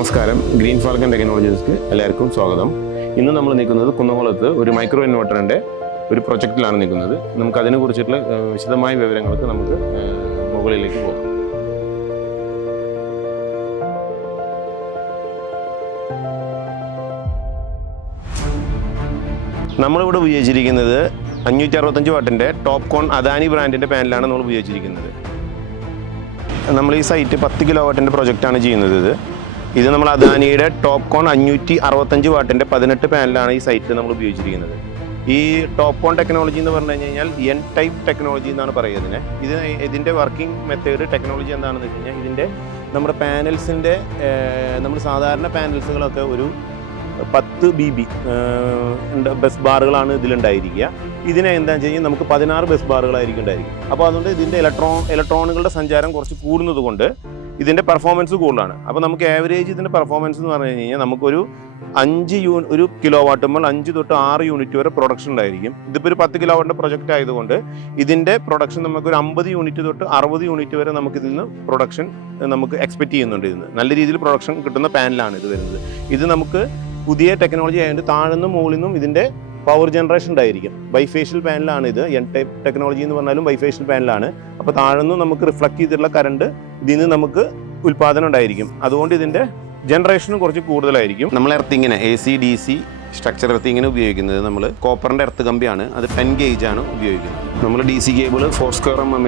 നമസ്കാരം, green falcon ടെക്നോളജീസ്ക്ക് എല്ലാവർക്കും സ്വാഗതം. ഇന്ന് നമ്മൾ നിൽക്കുന്നത് കുന്നംകുളത്ത് ഒരു മൈക്രോ ഇൻവെർട്ടറിൻ്റെ ഒരു പ്രൊജക്റ്റിലാണ് നിൽക്കുന്നത്. നമുക്ക് അതിനെക്കുറിച്ചിട്ടുള്ള വിശദമായ വിവരങ്ങൾക്ക് നമുക്ക് മുകളിലേക്ക് പോകാം. നമ്മളിവിടെ ഉപയോഗിച്ചിരിക്കുന്നത് 565 വാട്ടിൻ്റെ ടോപ്കോൺ അദാനി ബ്രാൻഡിൻ്റെ പാനലാണ് നമ്മൾ ഉപയോഗിച്ചിരിക്കുന്നത്. നമ്മൾ ഈ സൈറ്റ് 10 കിലോ വാട്ടിൻ്റെ പ്രൊജക്റ്റാണ് ചെയ്യുന്നത്. ഇത് നമ്മൾ അദാനിയുടെ ടോപ്കോൺ 565 വാട്ടിൻ്റെ 18 പാനലാണ് ഈ സൈറ്റിൽ നമ്മൾ ഉപയോഗിച്ചിരിക്കുന്നത്. ഈ ടോപ്കോൺ ടെക്നോളജി എന്ന് പറഞ്ഞു കഴിഞ്ഞാൽ എൻ ടൈപ്പ് ടെക്നോളജി എന്നാണ് പറയുന്നത്. ഇതിൻ്റെ വർക്കിംഗ് മെത്തേഡ് ടെക്നോളജി എന്താണെന്ന് വെച്ച് കഴിഞ്ഞാൽ ഇതിൻ്റെ നമ്മുടെ പാനൽസിൻ്റെ നമ്മൾ സാധാരണ പാനൽസുകളൊക്കെ ഒരു 10 BB ബസ് ബാറുകളാണ് ഇതിലുണ്ടായിരിക്കുക. ഇതിനെ എന്താണെന്ന് വെച്ച് കഴിഞ്ഞാൽ നമുക്ക് 16 ബസ് ബാറുകളായിരിക്കും ഉണ്ടായിരിക്കും. അപ്പോൾ അതുകൊണ്ട് ഇതിൻ്റെ ഇലക്ട്രോണുകളുടെ സഞ്ചാരം കുറച്ച് കൂടുന്നത് കൊണ്ട് ഇതിൻ്റെ പെർഫോമൻസ് കൂടുതലാണ്. അപ്പോൾ നമുക്ക് ആവറേജ് ഇതിൻ്റെ പെർഫോമൻസ് എന്ന് പറഞ്ഞു കഴിഞ്ഞാൽ നമുക്കൊരു 1 കിലോ വാട്ടുമ്പോൾ 5 തൊട്ട് 6 യൂണിറ്റ് വരെ പ്രൊഡക്ഷൻ ഉണ്ടായിരിക്കും. ഇതിപ്പോൾ ഒരു 10 കിലോ വാട്ടിൻ്റെ പ്രൊജക്റ്റ് ആയതുകൊണ്ട് ഇതിൻ്റെ പ്രൊഡക്ഷൻ നമുക്കൊരു 50 യൂണിറ്റ് തൊട്ട് 60 യൂണിറ്റ് വരെ നമുക്ക് ഇതിൽ നിന്ന് പ്രൊഡക്ഷൻ നമുക്ക് എക്സ്പെക്റ്റ് ചെയ്യുന്നുണ്ട്. ഇതിന് നല്ല രീതിയിൽ പ്രൊഡക്ഷൻ കിട്ടുന്ന പാനലാണ് ഇത് വരുന്നത്. ഇത് നമുക്ക് പുതിയ ടെക്നോളജി ആയതുകൊണ്ട് താഴെന്നും മുകളിൽ നിന്നും ഇതിൻ്റെ പവർ ജനറേഷൻ ഉണ്ടായിരിക്കും. ബൈഫേഷ്യൽ പാനലാണ് ഇത്. എൻ ടൈപ്പ് ടെക്നോളജി എന്ന് പറഞ്ഞാലും ബൈഫേഷ്യൽ പാനലാണ്. അപ്പോൾ താഴെന്നും നമുക്ക് റിഫ്ലക്ട് ചെയ്തിട്ടുള്ള കറണ്ട് ഇതിൽ നിന്ന് നമുക്ക് ഉൽപ്പാദനം ഉണ്ടായിരിക്കും. അതുകൊണ്ട് ഇതിൻ്റെ ജനറേഷനും കുറച്ച് കൂടുതലായിരിക്കും. നമ്മൾ എർത്തിങ്ങിന് AC DC സ്ട്രക്ചർ എർത്തിങ്ങിന് ഉപയോഗിക്കുന്നത് നമ്മൾ കോപ്പറിൻ്റെ എർത്ത് കമ്പിയാണ്. അത് 10 ഗേജ് ആണ് ഉപയോഗിക്കുന്നത്. നമ്മൾ DC cable 4² mm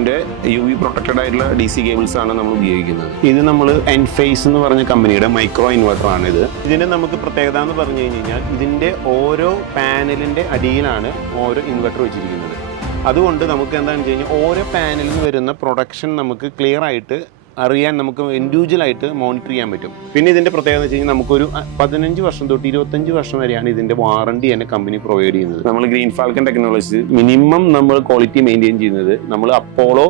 UV protected ആയിട്ടുള്ള DC കേബിൾസ് ആണ് നമ്മൾ ഉപയോഗിക്കുന്നത്. ഇത് നമ്മൾ എൻഫേസ് എന്ന് പറഞ്ഞ കമ്പനിയുടെ മൈക്രോ ഇൻവെർട്ടർ ആണ് ഇത്. ഇതിന് നമുക്ക് പ്രത്യേകത എന്ന് പറഞ്ഞു കഴിഞ്ഞാൽ ഇതിൻ്റെ ഓരോ പാനലിൻ്റെ അടിയിലാണ് ഓരോ ഇൻവെർട്ടർ വെച്ചിരിക്കുന്നത്. അതുകൊണ്ട് നമുക്ക് എന്താണെന്ന് വെച്ച് കഴിഞ്ഞാൽ ഓരോ പാനലിൽ നിന്ന് വരുന്ന പ്രൊഡക്ഷൻ നമുക്ക് ക്ലിയർ ആയിട്ട് അറിയാൻ നമുക്ക് ഇൻഡിവിജ്വലായിട്ട് മോണിറ്റർ ചെയ്യാൻ പറ്റും. പിന്നെ ഇതിൻ്റെ പ്രത്യേകത എന്ന് വെച്ച് കഴിഞ്ഞാൽ നമുക്കൊരു 15 വർഷം തൊട്ട് 25 വർഷം വരെയാണ് ഇതിൻ്റെ വാറണ്ടി തന്നെ കമ്പനി പ്രൊവൈഡ് ചെയ്യുന്നത്. നമ്മൾ ഗ്രീൻ ഫാൽക്കൺ ടെക്നോളജീസ് മിനിമം നമ്മൾ ക്വാളിറ്റി മെയിൻറ്റെയിൻ ചെയ്യുന്നത് നമ്മൾ അപ്പോളോ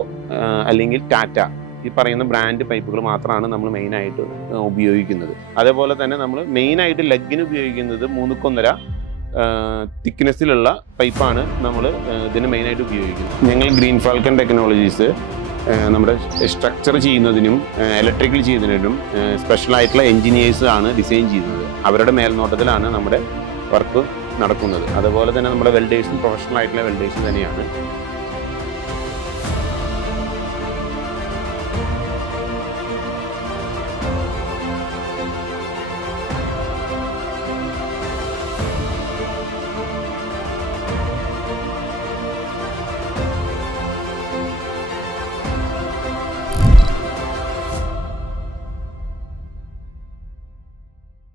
അല്ലെങ്കിൽ ടാറ്റ ഈ പറയുന്ന ബ്രാൻഡ് പൈപ്പുകൾ മാത്രമാണ് നമ്മൾ മെയിനായിട്ട് ഉപയോഗിക്കുന്നത്. അതേപോലെ തന്നെ നമ്മൾ മെയിനായിട്ട് ലെഗിന് ഉപയോഗിക്കുന്നത് 3.5 തിക്നെസ്സിലുള്ള പൈപ്പാണ് നമ്മൾ ഇതിന് മെയിനായിട്ട് ഉപയോഗിക്കുന്നത്. ഞങ്ങൾ ഗ്രീൻ ഫാൽക്കൺ ടെക്നോളജീസ് നമ്മുടെ സ്ട്രക്ചർ ചെയ്യുന്നതിനും ഇലക്ട്രിക്കൽ ചെയ്യുന്നതിനും സ്പെഷ്യലായിട്ടുള്ള എൻജിനീയേഴ്സ് ആണ് ഡിസൈൻ ചെയ്യുന്നത്. അവരുടെ മേൽനോട്ടത്തിലാണ് നമ്മുടെ വർക്ക് നടക്കുന്നത്. അതുപോലെ തന്നെ നമ്മുടെ വെൽഡേഴ്സും പ്രൊഫഷണൽ ആയിട്ടുള്ള വെൽഡേഴ്സും തന്നെയാണ്.